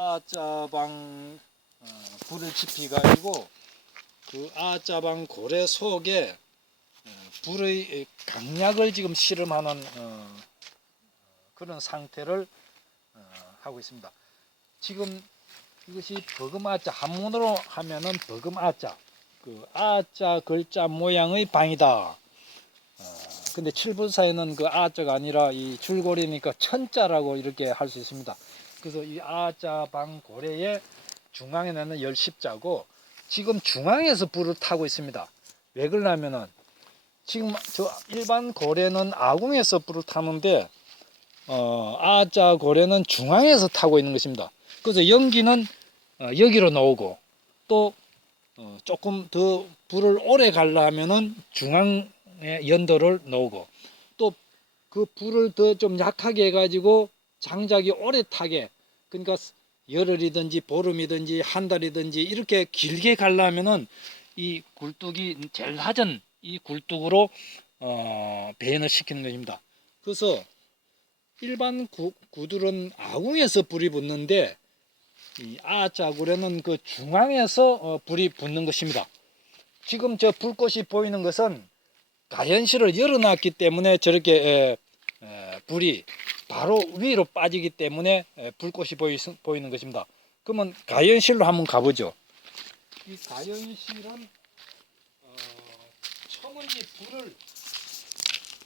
아짜방 어, 불을 지피 가지고 그 아짜방 고래 속에 어, 불의 강약을 지금 실험하는 어, 그런 상태를 어, 하고 있습니다. 지금 이것이 버금아자 한문으로 하면은 버금아자 그 아자 글자 모양의 방이다. 어, 근데 칠분사에는 그 아자가 아니라 이 줄고리니까 천자라고 이렇게 할 수 있습니다. 그래서 이 아자 방 고래의 중앙에는 열십자고 지금 중앙에서 불을 타고 있습니다. 왜 그러냐면은 지금 저 일반 고래는 아궁에서 불을 타는데 어, 아자 고래는 중앙에서 타고 있는 것입니다. 그래서 연기는 어, 여기로 나오고 또 어, 조금 더 불을 오래 가려면은 중앙에 연도를 놓고 또 그 불을 더 좀 약하게 해가지고 장작이 오래 타게 그러니까 열흘이든지 보름이든지 한 달이든지 이렇게 길게 가려면은 이 굴뚝이 제일 낮은 이 굴뚝으로 어, 배연을 시키는 것입니다. 그래서 일반 구, 구들은 아궁에서 불이 붙는데 이 아자굴에는 그 중앙에서 어, 불이 붙는 것입니다. 지금 저 불꽃이 보이는 것은 가연실을 열어놨기 때문에 저렇게 에, 에, 불이 바로 위로 빠지기 때문에 에, 불꽃이 보이, 보이는 것입니다. 그러면 가연실로 한번 가보죠. 이 가연실은 어, 처음이 불을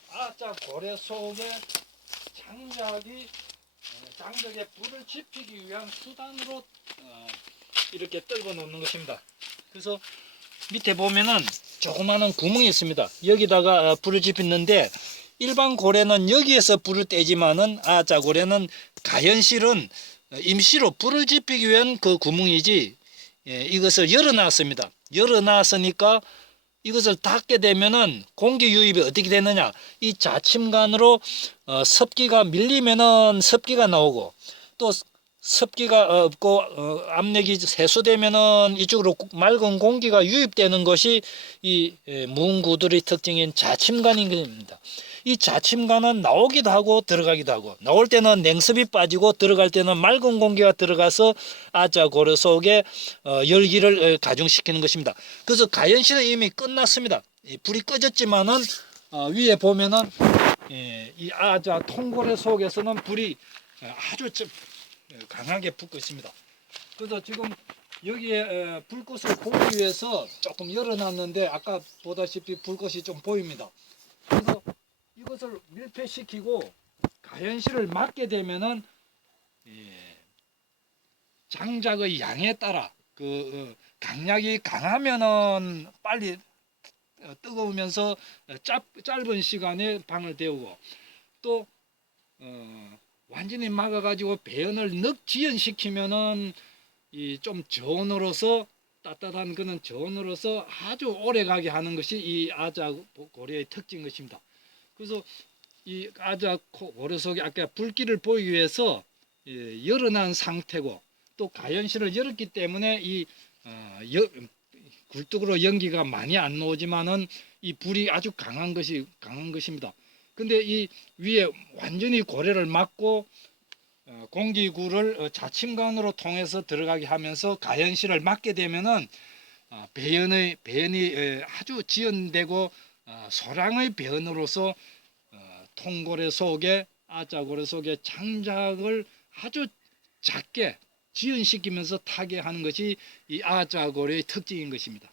아자 고래 속에 장작이 어, 장작에 불을 지피기 위한 수단으로 어, 이렇게 떨궈 놓는 것입니다. 그래서 밑에 보면은 조그마한 구멍이 있습니다. 여기다가 어, 불을 지폈는데 일반 고래는 여기에서 불을 떼지만은 아자 고래는 가연실은 어, 임시로 불을 지피기 위한 그 구멍이지 예, 이것을 열어놨습니다. 열어놨으니까 이것을 닫게 되면은 공기 유입이 어떻게 되느냐 이 자침관으로 어, 습기가 밀리면은 습기가 나오고 또 습기가 없고 어, 압력이 해소되면은 이쪽으로 맑은 공기가 유입되는 것이 이 에, 무구들의 특징인 자침관인 겁니다. 이 자침관은 나오기도 하고 들어가기도 하고 나올 때는 냉습이 빠지고 들어갈 때는 맑은 공기가 들어가서 아자 고려 속에 어, 열기를 어, 가중시키는 것입니다. 그래서 가연실은 이미 끝났습니다. 이 불이 꺼졌지만은 어, 위에 보면은 예, 이 아자 통고래 속에서는 불이 어, 아주 저- 강하게 붙고 있습니다. 그래서 지금 여기에 에, 불꽃을 보기 위해서 조금 열어놨는데 아까 보다시피 불꽃이 좀 보입니다. 그래서 이것을 밀폐시키고 가연실을 막게 되면은 예, 장작의 양에 따라 그 어, 강약이 강하면은 빨리 어, 뜨거우면서 어, 짧, 짧은 시간에 방을 데우고 또 어, 완전히 막아가지고 배연을 넉 지연시키면은 이 좀 저온으로서 따뜻한 그는 저온으로서 아주 오래 가게 하는 것이 이 아자 고래의 특징인 것입니다. 그래서 이 고래 속에 아까 불길을 보이기 위해서 예, 열어난 상태고 또 가연실을 열었기 때문에 이 어, 여, 굴뚝으로 연기가 많이 안 나오지만은 이 불이 아주 강한 것이 강한 것입니다. 근데 이 위에 완전히 고래를 막고 어, 공기구를 어, 자침관으로 통해서 들어가게 하면서 가연실을 막게 되면은 어, 배연의 배연이 에, 아주 지연되고 어, 소량의 배연으로서 어, 통고래 속에 아자고래 속에 장작을 아주 작게 지연시키면서 타게 하는 것이 이 아자고래의 특징인 것입니다.